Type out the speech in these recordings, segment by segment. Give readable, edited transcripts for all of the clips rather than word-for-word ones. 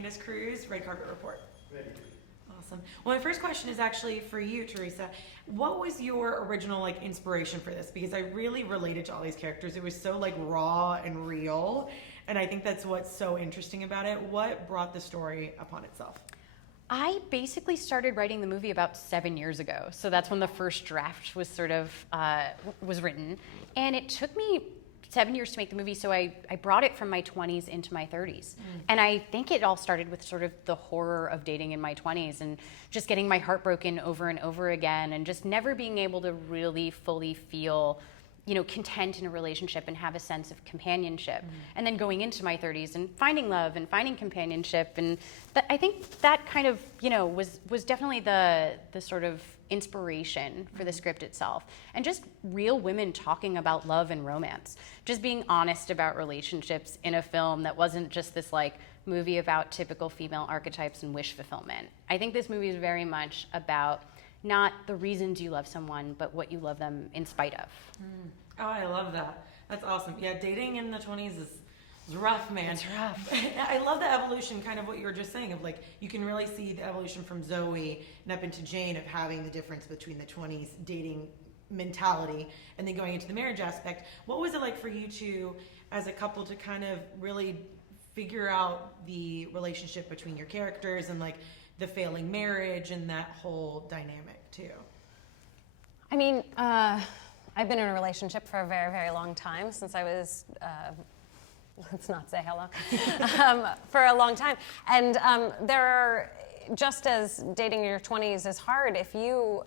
Candice Cruz, Red Carpet Report. Ready. Awesome. Well, my first question is actually for you, Theresa. What was your original inspiration for this? Because I really related to all these characters. It was so raw and real, and I think that's what's so interesting about it. What brought the story upon itself? I basically started writing the movie about 7 years ago. So that's when the first draft was was written. And it took me 7 years to make the movie, so I brought it from my 20s into my 30s. And I think it all started with sort of the horror of dating in my 20s and just getting my heart broken over and over again and just never being able to really fully feel content in a relationship and have a sense of companionship. And then going into my 30s and finding love and finding companionship. And I think that kind of, was definitely the sort of inspiration for the script itself. And just real women talking about love and romance. Just being honest about relationships in a film that wasn't just this movie about typical female archetypes and wish fulfillment. I think this movie is very much about not the reasons you love someone, but what you love them in spite of. Oh, I love that. That's awesome. Yeah, dating in the 20s is rough, man. It's rough. I love the evolution, kind of what you were just saying, of you can really see the evolution from Zoe and up into Jane of having the difference between the 20s dating mentality and then going into the marriage aspect. What was it like for you two as a couple to kind of really figure out the relationship between your characters and the failing marriage and that whole dynamic too? I mean, I've been in a relationship for a very, very long time, since I was, let's not say how long, for a long time. And there are, just as dating in your 20s is hard, if you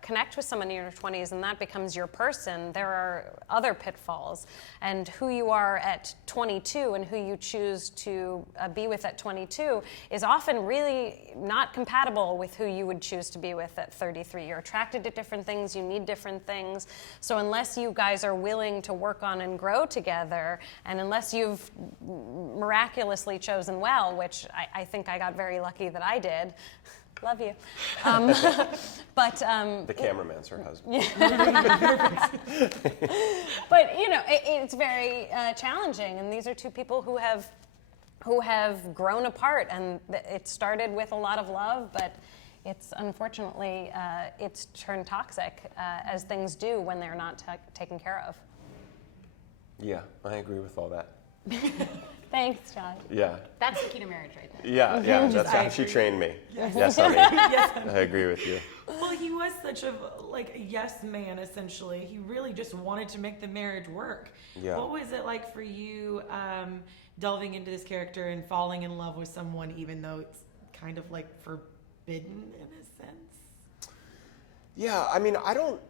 connect with someone in your 20s and that becomes your person, there are other pitfalls. And who you are at 22 and who you choose to be with at 22 is often really not compatible with who you would choose to be with at 33. You're attracted to different things, you need different things. So unless you guys are willing to work on and grow together, and unless you've miraculously chosen well, which I think I got very lucky that I did. Love you. But the cameraman's her husband. But it's very challenging, and these are two people who have grown apart, and it started with a lot of love, but it's unfortunately it's turned toxic as things do when they're not taken care of. Yeah, I agree with all that. Thanks, Josh. Yeah. That's the key to marriage right there. Yeah, that's how she trained me. Yes, honey. Yes. I agree with you. Well, he was such a yes man, essentially. He really just wanted to make the marriage work. Yeah. What was it like for you delving into this character and falling in love with someone even though it's kind of forbidden in a sense? Yeah, I mean, I don't,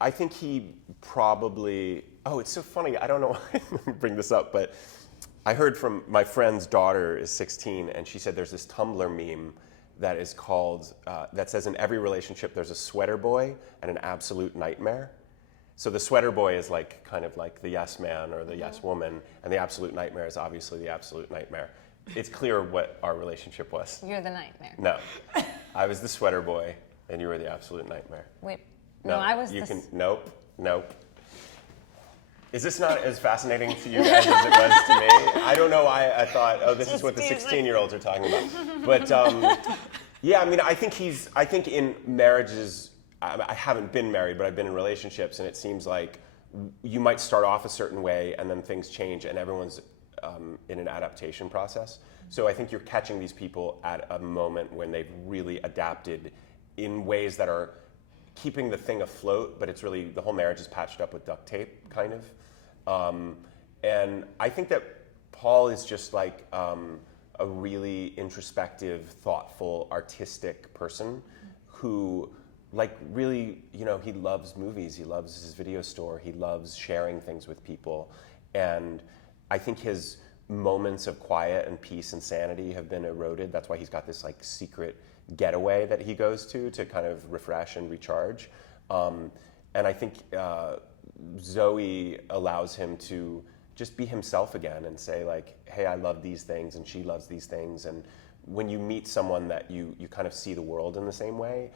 I think he probably, it's so funny, I don't know why I bring this up, but I heard from my friend's daughter is 16, and she said there's this Tumblr meme that is called, that says in every relationship there's a sweater boy and an absolute nightmare. So the sweater boy is kind of like the yes man or the yes woman, and the absolute nightmare is obviously the absolute nightmare. It's clear what our relationship was. You're the nightmare. No, I was the sweater boy, and you were the absolute nightmare. Wait, no, I was Nope. Is this not as fascinating to you guys as it was to me? I don't know why I thought, this is what the 16-year-olds are talking about. But yeah, I mean, I think in marriages, I haven't been married, but I've been in relationships, and it seems like you might start off a certain way, and then things change, and everyone's in an adaptation process. So I think you're catching these people at a moment when they've really adapted in ways that are keeping the thing afloat, but it's really, the whole marriage is patched up with duct tape, kind of. And I think that Paul is just a really introspective, thoughtful, artistic person who really, he loves movies, he loves his video store, he loves sharing things with people. And I think his moments of quiet and peace and sanity have been eroded. That's why he's got this secret getaway that he goes to kind of refresh and recharge. And I think Zoe allows him to just be himself again and say hey, I love these things and she loves these things. And when you meet someone that you kind of see the world in the same way,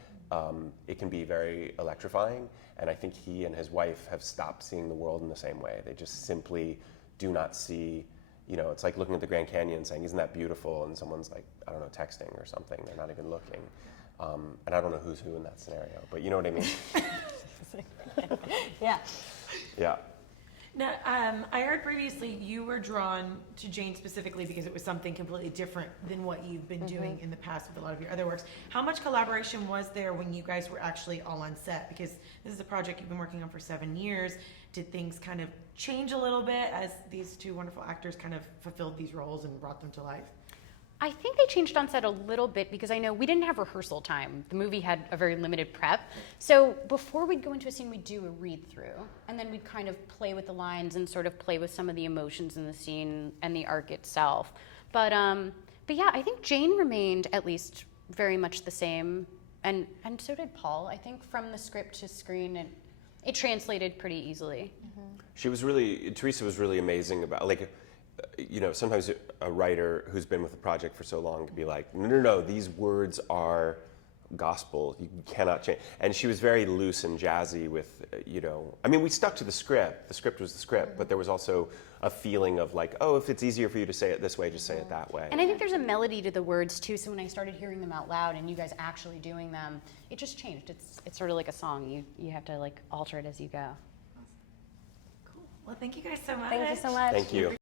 it can be very electrifying. And I think he and his wife have stopped seeing the world in the same way. They just simply do not see, you know, it's like looking at the Grand Canyon and saying, isn't that beautiful? And someone's like, I don't know, texting or something. They're not even looking. And I don't know who's who in that scenario, but you know what I mean? Yeah. Yeah. Now, I heard previously you were drawn to Jane specifically because it was something completely different than what you've been doing in the past with a lot of your other works. How much collaboration was there when you guys were actually all on set? Because this is a project you've been working on for 7 years. Did things kind of change a little bit as these two wonderful actors kind of fulfilled these roles and brought them to life? I think they changed on set a little bit because I know we didn't have rehearsal time. The movie had a very limited prep. So before we'd go into a scene, we'd do a read through. And then we'd kind of play with the lines and sort of play with some of the emotions in the scene and the arc itself. But yeah, I think Jane remained at least very much the same. And so did Paul. I think from the script to screen, it translated pretty easily. Theresa was really amazing about, like, you know, sometimes a writer who's been with the project for so long can be like, no, these words are gospel. You cannot change. And she was very loose and jazzy with, you know, I mean, we stuck to the script. The script was the script, but there was also a feeling of like, oh, if it's easier for you to say it this way, just say it that way. And I think there's a melody to the words too. So when I started hearing them out loud and you guys actually doing them, it just changed. It's sort of like a song. You have to like alter it as you go. Cool. Well, thank you guys so much. Thank you so much. Thank you.